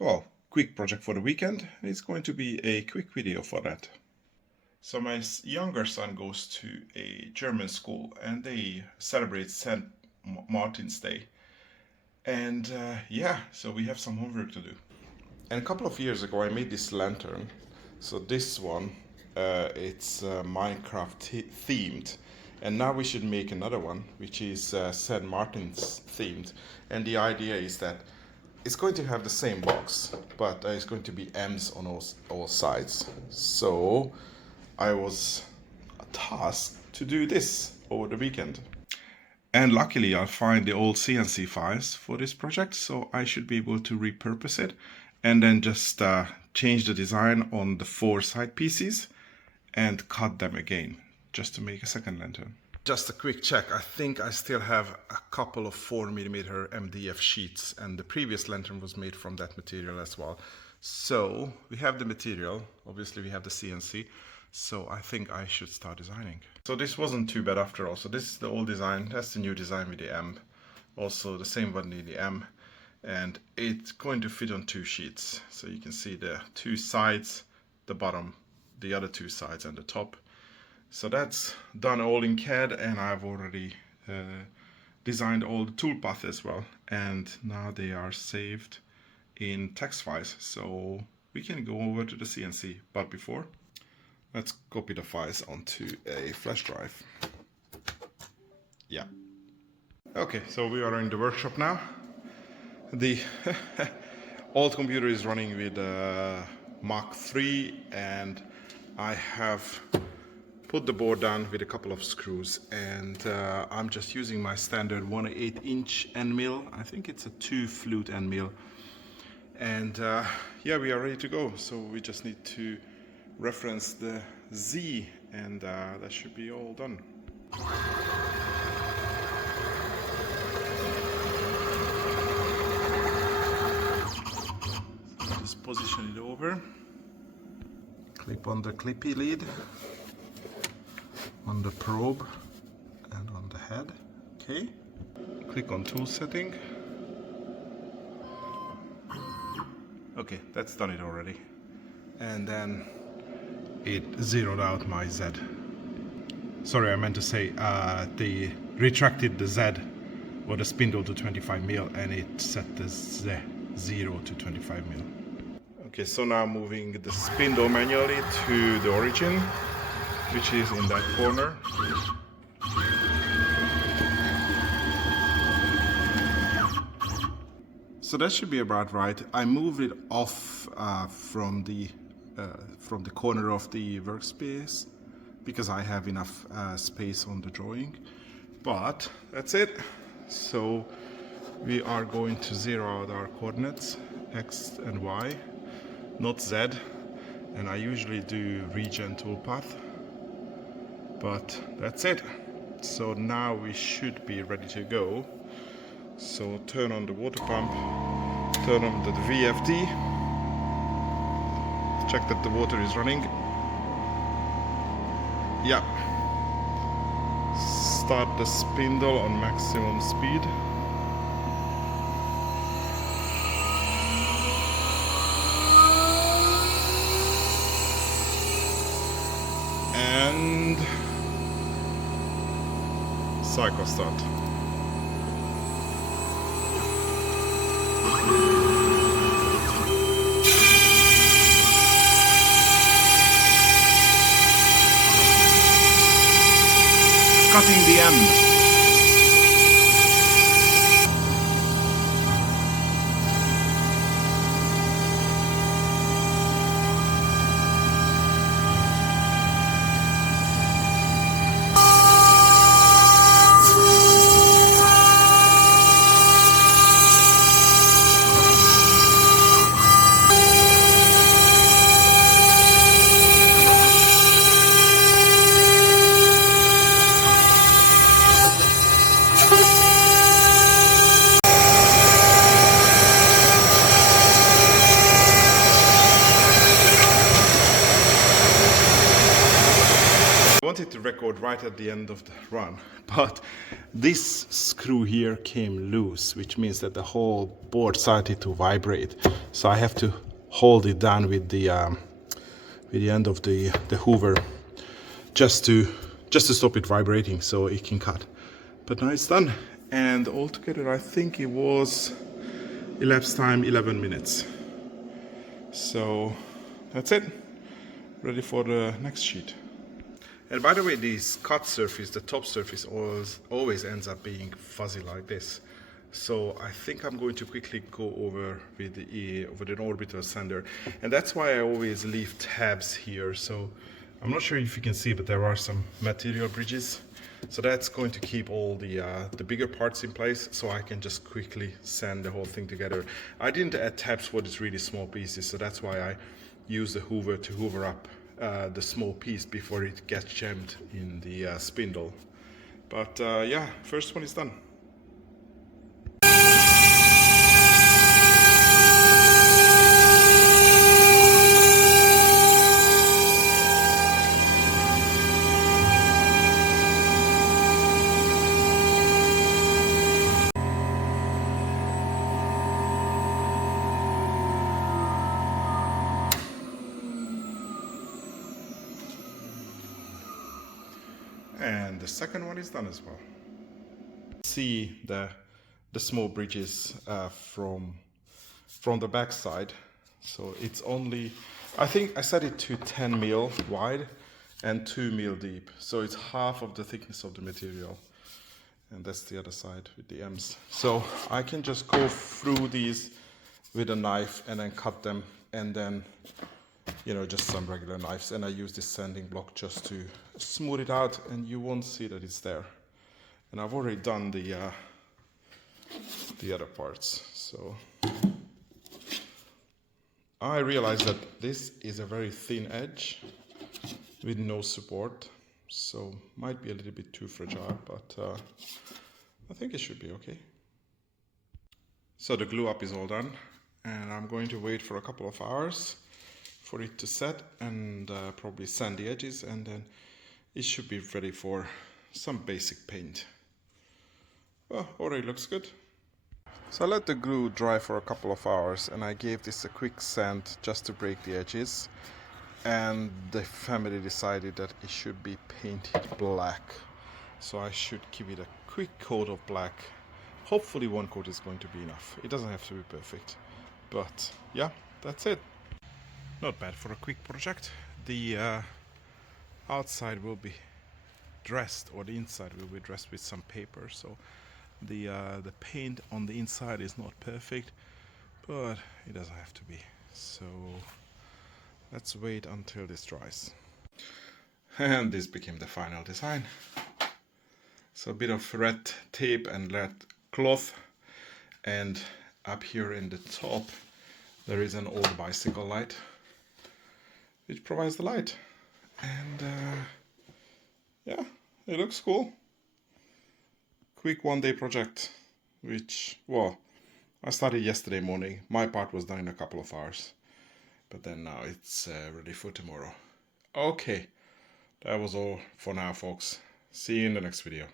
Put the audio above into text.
Well, quick project for the weekend. It's going to be a quick video for that. So my younger son goes to a German school and they celebrate St. Martin's Day. And yeah, so we have some homework to do. And a couple of years ago I made this lantern. So this one, it's Minecraft themed. And now we should make another one, which is St. Martin's themed. And the idea is that it's going to have the same box, but it's going to be M's on all sides. So I was tasked to do this over the weekend. And luckily I'll find the old CNC files for this project, so I should be able to repurpose it and then just change the design on the 4 side pieces and cut them again, just to make a second lantern. Just a quick check. I think I still have a couple of 4mm MDF sheets, and the previous lantern was made from that material as well. So we have the material, obviously we have the CNC, so I think I should start designing. So this wasn't too bad after all. So this is the old design, that's the new design with the M. Also the same one with the M, and it's going to fit on 2 sheets. So you can see the 2 sides, the bottom, the other 2 sides and the top. So that's done all in CAD, and I've already designed all the toolpath as well, and now they are saved in text files, so we can go over to the CNC. But before, let's copy the files onto a flash drive. Yeah. Okay, so we are in the workshop now. The old computer is running with Mach 3, and I have put the board down with a couple of screws, and I'm just using my standard 1/8 inch end mill. I think it's a 2 flute end mill, and yeah, we are ready to go. So we just need to reference the Z, and that should be all done. So just position it over, clip on the clippy lead, on the probe and on the head. Okay, click on tool setting. Okay, that's done it already. And then it zeroed out my Z. Sorry, I meant to say they retracted the Z or the spindle to 25mm, and it set the Z0 to 25mm. Okay, so now moving the spindle manually to the origin, which is in that corner. So that should be about right. I moved it off from the corner of the workspace because I have enough space on the drawing. But that's it. So we are going to zero out our coordinates, X and Y, not Z. And I usually do regen toolpath. But that's it. So now we should be ready to go. So turn on the water pump, turn on the VFD, check that the water is running. Yeah. Start the spindle on maximum speed. And cycle start. Cutting the end. the record right at the end of the run. But this screw here came loose, which means that the whole board started to vibrate. So I have to hold it down with the end of the hoover just to stop it vibrating so it can cut. But now it's done, and altogether I think it was elapsed time 11 minutes. So that's it, ready for the next sheet. And by the way, this cut surface, the top surface, always ends up being fuzzy like this. So I think I'm going to quickly go over with an orbital sander, and that's why I always leave tabs here. So I'm not sure if you can see, but there are some material bridges. So that's going to keep all the bigger parts in place, so I can just quickly sand the whole thing together. I didn't add tabs for these really small pieces, so that's why I use the hoover to hoover up the small piece before it gets jammed in the spindle. But yeah, first one is done. And the second one is done as well. See the small bridges from the back side. So it's only, I think I set it to 10 mil wide and 2 mil deep. So it's half of the thickness of the material. And that's the other side with the M's. So I can just go through these with a knife and then cut them, and then, you know, just some regular knives, and I use this sanding block just to smooth it out, and you won't see that it's there. And I've already done the other parts. So I realize that this is a very thin edge with no support, so might be a little bit too fragile, but I think it should be okay. So the glue up is all done, and I'm going to wait for a couple of hours for it to set, and probably sand the edges, and then it should be ready for some basic paint. Well, already looks good. So I let the glue dry for a couple of hours, and I gave this a quick sand just to break the edges, and the family decided that it should be painted black. So I should give it a quick coat of black. Hopefully one coat is going to be enough. It doesn't have to be perfect, but yeah, that's it. Not bad for a quick project. The outside will be dressed, or the inside will be dressed with some paper, so the paint on the inside is not perfect, but it doesn't have to be. So let's wait until this dries. And this became the final design. So a bit of red tape and red cloth, and up here in the top there is an old bicycle light which provides the light, and yeah, it looks cool. Quick one-day project, which, well, I started yesterday morning. My part was done in a couple of hours, but then now it's ready for tomorrow. Okay, that was all for now, folks. See you in the next video.